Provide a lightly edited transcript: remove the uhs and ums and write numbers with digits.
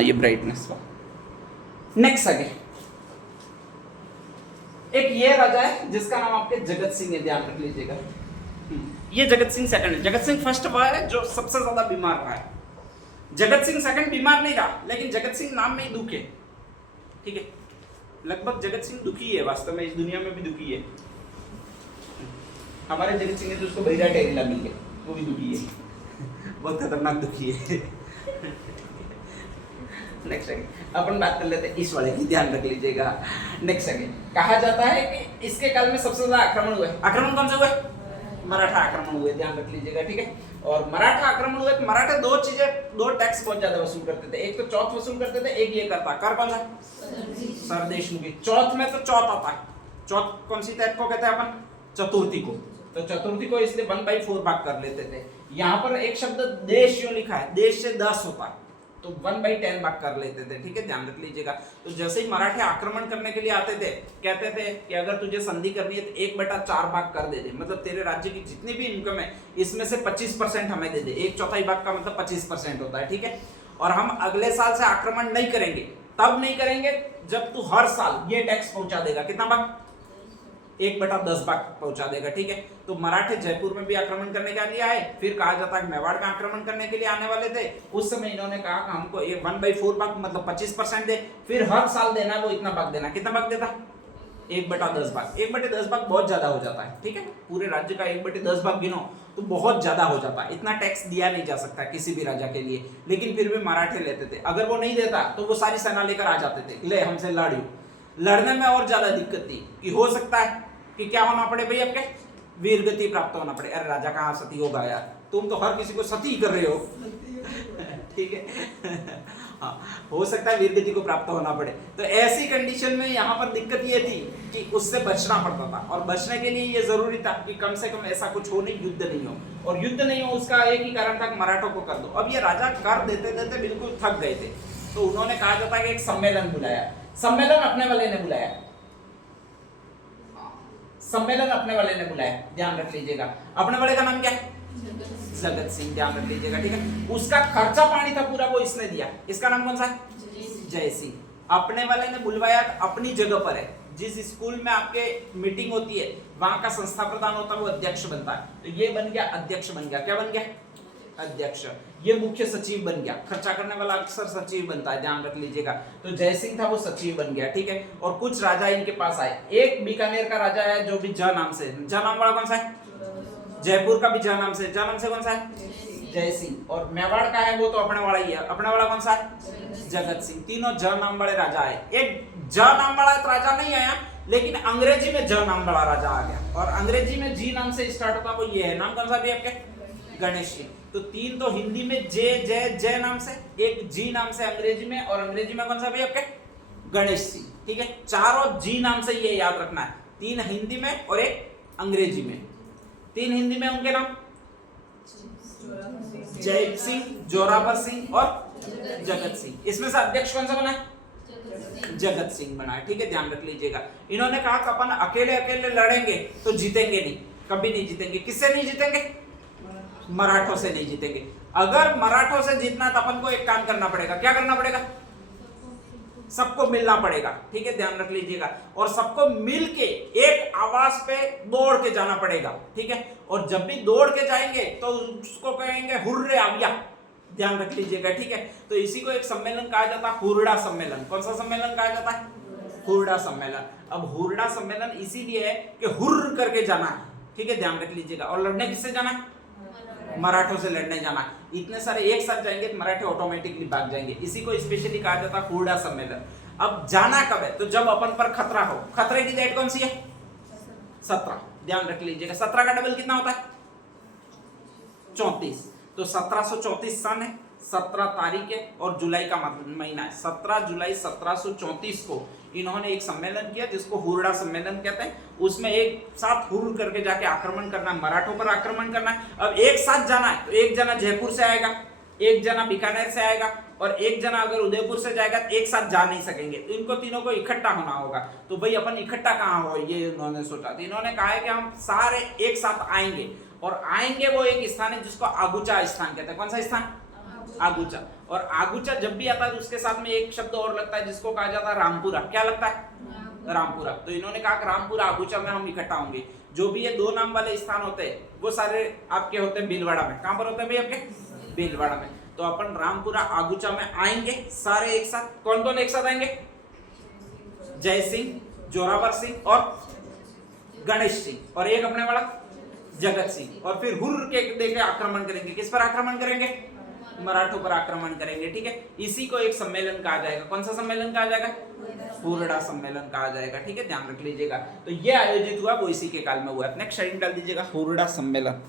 ये ब्राइटनेस का। नेक्स्ट आगे एक ये राजा है जिसका नाम आपके जगत सिंह है, ध्यान रख लीजिएगा। ये जगत सिंह सेकंड है। जगत सिंह फर्स्ट वह है जो सबसे ज्यादा बीमार रहा है। जगत सिंह सेकंड बीमार नहीं रहा, लेकिन जगत सिंह नाम में ही दुख है, ठीक है। लगभग जगत सिंह दुखी है, वास्तव में इस दुनिया में भी दुखी है। हमारे जगत सिंह ने तो उसको बहिरा टेरिला मिल गया, वो भी दुखी है, बहुत खतरनाक दुखी है। नेक्स्ट आगे अपन बात कर लेते हैं इस वाले की, ध्यान रख लीजिएगा। नेक्स्ट आगे कहा जाता है कि इसके काल में सबसे ज्यादा आक्रमण हुए। आक्रमण कौन से हुए? मराठा आक्रमण हुए, ध्यान रख लीजिएगा, ठीक है। और मराठा आक्रमण हुए तो मराठा दो टैक्स बहुत ज्यादा वसूल करते थे। एक तो चौथ वसूल करते थे, एक ये करता कर कौन सा? सरदेशमुखी। चौथ में तो चौथ आता है। चौथ कौन सी टाइप को कहते हैं अपन? चतुर्थी को। तो चतुर्थी को इसलिए 1/4 भाग कर लेते थे। यहाँ पर एक शब्द देश जो लिखा है, देश से 10 होता है, तो 1/10 भाग कर लेते थे, ठीक है, ध्यान रख लीजिएगा। तो जैसे ही मराठे आक्रमण करने के लिए आते थे, कहते थे कि अगर तुझे संधि करनी है तो 1/4 भाग कर दे, मतलब तेरे राज्य की जितनी भी इनकम है इसमें से 25% हमें दे दे। 1/4 भाग का मतलब 25% होता है, ठीक है। और हम अगले साल से आक्रमण नहीं करेंगे, तब नहीं करेंगे जब तू हर साल ये टैक्स पहुंचा देगा। कितना भाग? 1/10 भाग पहुंचा देगा, ठीक है। तो मराठे जयपुर में भी आक्रमण करने के लिए आए, फिर कहा जाता है मेवाड़ में आक्रमण करने के लिए आने वाले थे। उस समय इन्होंने कहा कि हमको ये 1/4 भाग मतलब 25% दे, फिर हर साल देना वो इतना भाग देना। कितना भाग देता? 1/10 भाग। 1/10 भाग बहुत ज्यादा हो जाता है, ठीक है। पूरे राज्य का 1/10 भाग गिनो तो बहुत ज्यादा हो जाता है। इतना टैक्स दिया नहीं जा सकता किसी भी राजा के लिए, लेकिन फिर भी मराठे लेते थे। अगर वो नहीं देता तो वो सारी सेना लेकर आ जाते थे, ले हमसे लड़ियो। लड़ने में और ज्यादा दिक्कत थी कि हो सकता है कि क्या होना पड़े भाई, आपके वीरगति प्राप्त होना पड़े। अरे राजा कहाँ सती होगा यार, तुम तो हर किसी को सती कर रहे हो, ठीक है। हाँ, हो सकता है वीरगति को प्राप्त होना पड़े। तो ऐसी कंडीशन में यहाँ पर दिक्कत ये थी कि उससे बचना पड़ता था, और बचने के लिए ये जरूरी था कि कम से कम ऐसा कुछ हो नहीं, युद्ध नहीं हो। और युद्ध नहीं हो उसका एक ही कारण था कि मराठों को कर दो। अब ये राजा कर देते देते बिल्कुल थक गए थे, तो उन्होंने कहा जाता है कि एक सम्मेलन बुलाया। सम्मेलन अपने वाले ने बुलाया, सम्मेलन अपने वाले ने बुलाया, ध्यान रख लीजिएगा। अपने वाले का नाम क्या है? जगत सिंह, ध्यान रख लीजिएगा, ठीक है। उसका खर्चा पानी था पूरा वो इसने दिया। इसका नाम कौन सा है? जय सिंह। अपने वाले ने बुलवाया, अपनी जगह पर है। जिस स्कूल में आपके मीटिंग होती है वहां का संस्था प्रधान होता है, वो अध्यक्ष बनता है। तो ये बन गया अध्यक्ष, बन गया, क्या बन गया? अध्यक्ष। ये मुख्य सचिव बन गया। खर्चा करने वाला अक्सर सचिव बनता है, ध्यान रख लीजिएगा। तो जयसिंह था वो सचिव बन गया, ठीक है। और कुछ राजा इनके पास आए। एक बीकानेर का राजा है जो भी ज नाम से, ज नाम वाला कौन सा है? जयपुर का भी ज नाम से, ज नाम से कौन सा है? जयसिंह। और मेवाड़ का है वो तो अपने वाला ही है, अपने वाला कौन सा है? जगत सिंह। तीनों ज नाम वाले राजा आए। एक ज नाम वाला राजा नहीं आया, लेकिन अंग्रेजी में ज नाम वाला राजा आ गया। और अंग्रेजी में जी नाम से स्टार्ट होता है, वो ये है। नाम कौन सा भी आपके? गणेश जी। तो तीन तो हिंदी में जे जय जय नाम से, एक जी नाम से अंग्रेजी में, और अंग्रेजी में कौन सा भी आपके? गणेश जी, ठीक है। चारों जी नाम से ये याद रखना है, 3 हिंदी में और एक अंग्रेजी में। 3 हिंदी में उनके नाम जय सिंह, जोरावर सिंह और जगत सिंह। इसमें से अध्यक्ष कौन सा बना है? जगत सिंह बना है, ठीक है, ध्यान रख लीजिएगा। इन्होंने कहा कि अपन अकेले अकेले लड़ेंगे तो जीतेंगे नहीं, कभी नहीं जीतेंगे। किससे नहीं जीतेंगे? मराठों से नहीं जीतेंगे। अगर मराठों से जीतना तो अपन को एक काम करना पड़ेगा। क्या करना पड़ेगा? सबको मिलना पड़ेगा, ठीक है, ध्यान रख लीजिएगा। और सबको मिलके एक आवाज पे दौड़ के जाना पड़ेगा, ठीक है। और जब भी दौड़ के जाएंगे तो उसको कहेंगे हुर्रे आविया, ध्यान रख लीजिएगा, ठीक है। तो इसी को एक सम्मेलन कहा जाता है, हुरडा सम्मेलन। कौन सा सम्मेलन कहा जाता है? हुरडा सम्मेलन। अब हुरडा सम्मेलन इसीलिए है कि हुर्र करके जाना है, ठीक है, ध्यान रख लीजिएगा। और लड़ने किससे जाना है? मराठों से लड़ने जाना। इतने सारे एक साथ जाएंगे तो मराठे ऑटोमेटिकली भाग जाएंगे। इसी को स्पेशली कहा जाता है हुरडा सम्मेलन। अब जाना कब है? तो जब अपन पर खतरा हो। खतरे की डेट कौन सी है? 17, ध्यान रख लीजिएगा। 17 का डबल कितना होता है? 34। तो 1734 सन है, 17 तारीख है और जुलाई का महीना है। 17 जुलाई 1734 को इन्होंने एक सम्मेलन किया जिसको हुरडा सम्मेलन कहते हैं। उसमें एक साथ हुर करके जाके आक्रमण करना है, मराठों पर आक्रमण करना है। अब एक साथ जाना है तो एक जना जयपुर से आएगा, एक जना बीकानेर से आएगा, और एक जना अगर उदयपुर से जाएगा तो एक साथ जा नहीं सकेंगे। तो इनको तीनों को इकट्ठा होना होगा। तो भाई अपन इकट्ठा कहाँ हो, ये उन्होंने सोचा। तो इन्होंने कहा है कि हम सारे एक साथ आएंगे, और आएंगे वो एक स्थान है जिसको आगुचा स्थान कहते हैं। कौन सा स्थान? आगुचा। और आगुचा जब भी आता है तो उसके साथ में एक शब्द और लगता है जिसको कहा जाता है रामपुरा। क्या लगता है? रामपुरा। तो इन्होंने कहा कि रामपुरा आगुचा में हम इकट्ठा होंगे। जो भी ये दो नाम वाले स्थान होते हैं वो सारे आपके होते हैं भीलवाड़ा में। कहां पर होते हैं भाई आपके? भीलवाड़ा में। तो अपन रामपुरा आगुचा में आएंगे सारे एक साथ। कौन कौन एक साथ आएंगे? जय सिंह, जोरावर सिंह और गणेश सिंह, और एक अपने वाला जगत सिंह। और फिर हुर्र के देके आक्रमण करेंगे। किस पर आक्रमण करेंगे? मराठों पर आक्रमण करेंगे। ठीक है, इसी को एक सम्मेलन कहा जाएगा। कौन सा सम्मेलन कहा जाएगा? हुर्ड़ा सम्मेलन कहा जाएगा। ठीक है, ध्यान रख लीजिएगा। तो ये आयोजित हुआ वो इसी के काल में हुआ। नेक्स्ट हेडिंग डाल दीजिएगा हुर्ड़ा सम्मेलन।